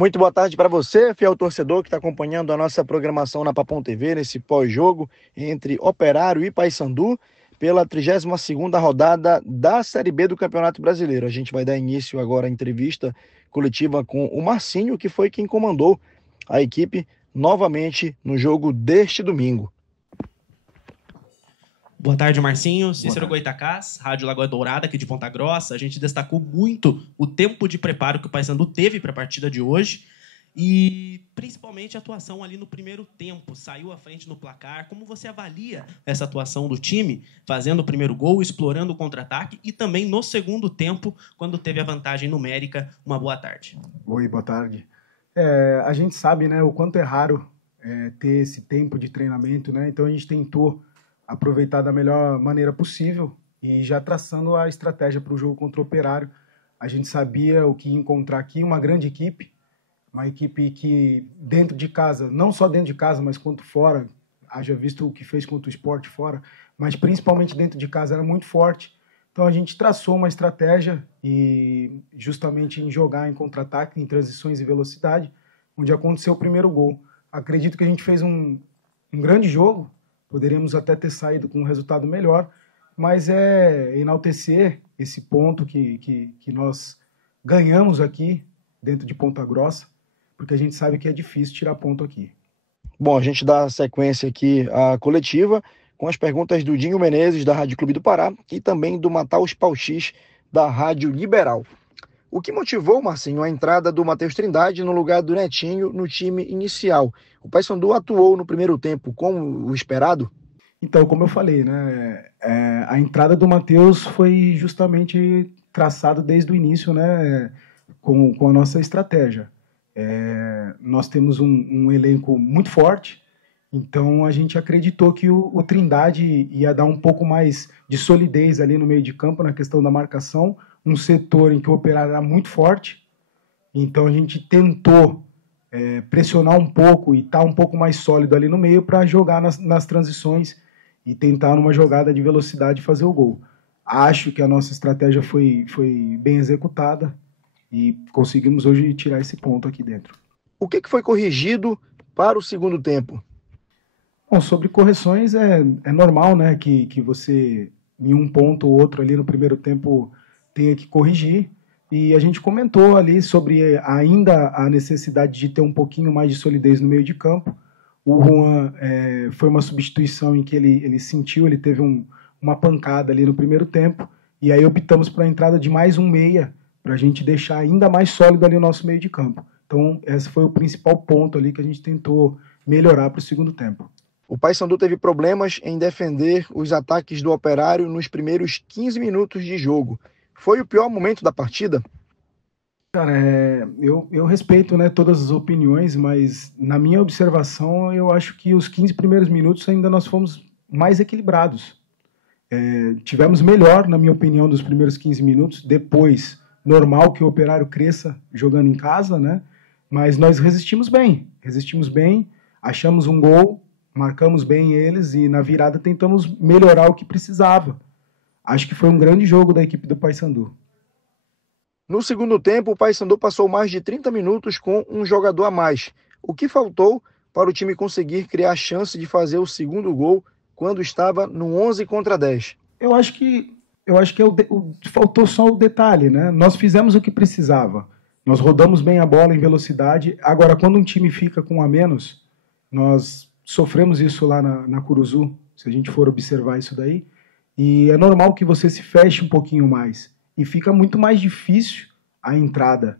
Muito boa tarde para você, fiel torcedor que está acompanhando a nossa programação na Papão TV, nesse pós-jogo entre Operário e Paysandu, pela 32ª rodada da Série B do Campeonato Brasileiro. A gente vai dar início agora à entrevista coletiva com o Marcinho, que foi quem comandou a equipe novamente no jogo deste domingo. Boa tarde, Marcinho. Cícero Goitacás, Rádio Lagoa Dourada, aqui de Ponta Grossa. A gente destacou muito o tempo de preparo que o Paysandu teve para a partida de hoje e principalmente a atuação ali no primeiro tempo. Saiu à frente no placar. Como você avalia essa atuação do time, fazendo o primeiro gol, explorando o contra-ataque e também no segundo tempo, quando teve a vantagem numérica? Uma boa tarde. Oi, boa tarde. A gente sabe, né, o quanto é raro ter esse tempo de treinamento, né? Então a gente tentou aproveitar da melhor maneira possível e já traçando a estratégia para o jogo contra o Operário. A gente sabia o que ia encontrar aqui, uma grande equipe, uma equipe que dentro de casa, não só dentro de casa, mas quanto fora, haja visto o que fez contra o Sport fora, mas principalmente dentro de casa era muito forte. Então a gente traçou uma estratégia e justamente em jogar em contra-ataque, em transições e velocidade, onde aconteceu o primeiro gol. Acredito que a gente fez um grande jogo. Poderíamos até ter saído com um resultado melhor, mas é enaltecer esse ponto que nós ganhamos aqui dentro de Ponta Grossa, porque a gente sabe que é difícil tirar ponto aqui. Bom, a gente dá sequência aqui à coletiva com as perguntas do Dinho Menezes, da Rádio Clube do Pará, e também do Mataus Pauxis, da Rádio Liberal. O que motivou, Marcinho, a entrada do Matheus Trindade no lugar do Netinho no time inicial? O Paysandu atuou no primeiro tempo como o esperado? Então, como eu falei, né, a entrada do Matheus foi justamente traçada desde o início, né, com a nossa estratégia. Nós temos um elenco muito forte, então a gente acreditou que o Trindade ia dar um pouco mais de solidez ali no meio de campo na questão da marcação, um setor em que o Operário era muito forte, então a gente tentou pressionar um pouco e estar um pouco mais sólido ali no meio para jogar nas transições e tentar numa jogada de velocidade fazer o gol. Acho que a nossa estratégia foi bem executada e conseguimos hoje tirar esse ponto aqui dentro. O que foi corrigido para o segundo tempo? Bom, sobre correções é normal, né, que você em um ponto ou outro ali no primeiro tempo tenha que corrigir. E a gente comentou ali sobre ainda a necessidade de ter um pouquinho mais de solidez no meio de campo. O Juan foi uma substituição em que ele sentiu, ele teve uma pancada ali no primeiro tempo, e aí optamos pela entrada de mais um meia, para a gente deixar ainda mais sólido ali o nosso meio de campo. Então, esse foi o principal ponto ali que a gente tentou melhorar para o segundo tempo. O Paysandu teve problemas em defender os ataques do Operário nos primeiros 15 minutos de jogo. Foi o pior momento da partida? Cara, eu respeito, né, todas as opiniões, mas na minha observação, eu acho que os 15 primeiros minutos ainda nós fomos mais equilibrados. Tivemos melhor, na minha opinião, dos primeiros 15 minutos. Depois, normal que o Operário cresça jogando em casa, né? Mas nós resistimos bem, achamos um gol, marcamos bem eles e na virada tentamos melhorar o que precisava. Acho que foi um grande jogo da equipe do Paysandu. No segundo tempo, o Paysandu passou mais de 30 minutos com um jogador a mais. O que faltou para o time conseguir criar a chance de fazer o segundo gol quando estava no 11 contra 10? Eu acho que faltou só o detalhe, né? Nós fizemos o que precisava. Nós rodamos bem a bola em velocidade. Agora, quando um time fica com um a menos, nós sofremos isso lá na Curuzu, se a gente for observar isso daí, e é normal que você se feche um pouquinho mais. E fica muito mais difícil a entrada.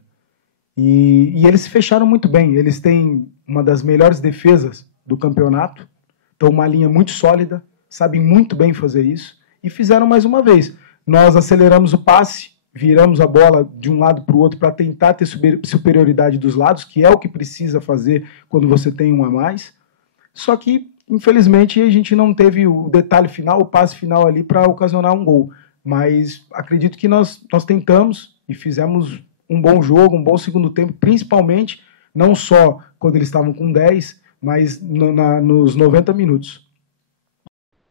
E eles se fecharam muito bem. Eles têm uma das melhores defesas do campeonato. Então, uma linha muito sólida. Sabem muito bem fazer isso. E fizeram mais uma vez. Nós aceleramos o passe, viramos a bola de um lado para o outro para tentar ter superioridade dos lados, que é o que precisa fazer quando você tem um a mais. Só que, infelizmente, a gente não teve o detalhe final, o passe final ali para ocasionar um gol. Mas acredito que nós tentamos e fizemos um bom jogo, um bom segundo tempo, principalmente, não só quando eles estavam com 10, mas nos 90 minutos.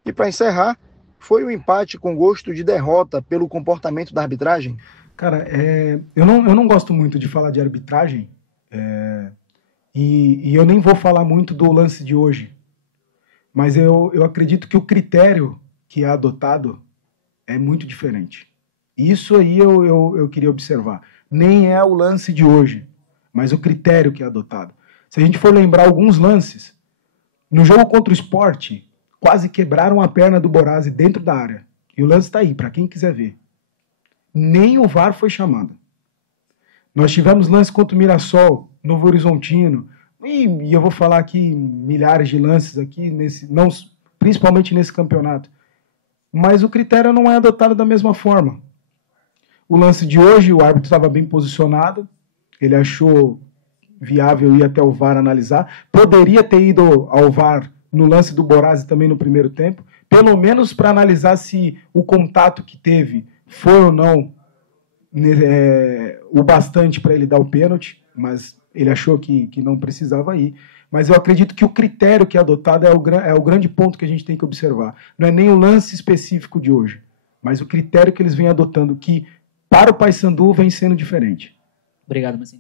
E para encerrar, foi um empate com gosto de derrota pelo comportamento da arbitragem? Cara, eu não gosto muito de falar de arbitragem, E eu nem vou falar muito do lance de hoje, mas eu acredito que o critério que é adotado é muito diferente. Isso aí eu queria observar. Nem é o lance de hoje, mas o critério que é adotado. Se a gente for lembrar alguns lances, no jogo contra o Sport, quase quebraram a perna do Borazzi dentro da área. E o lance está aí, para quem quiser ver. Nem o VAR foi chamado. Nós tivemos lance contra o Mirassol, Novo Horizontino, e eu vou falar aqui milhares de lances aqui, principalmente nesse campeonato. Mas o critério não é adotado da mesma forma. O lance de hoje, o árbitro estava bem posicionado, ele achou viável ir até o VAR analisar, poderia ter ido ao VAR no lance do Borazzi também no primeiro tempo, pelo menos para analisar se o contato que teve foi ou não o bastante para ele dar o pênalti, mas ele achou que não precisava ir. Mas eu acredito que o critério que é adotado é o grande ponto que a gente tem que observar. Não é nem o lance específico de hoje, mas o critério que eles vêm adotando, que para o Paysandu vem sendo diferente. Obrigado, Mazinho.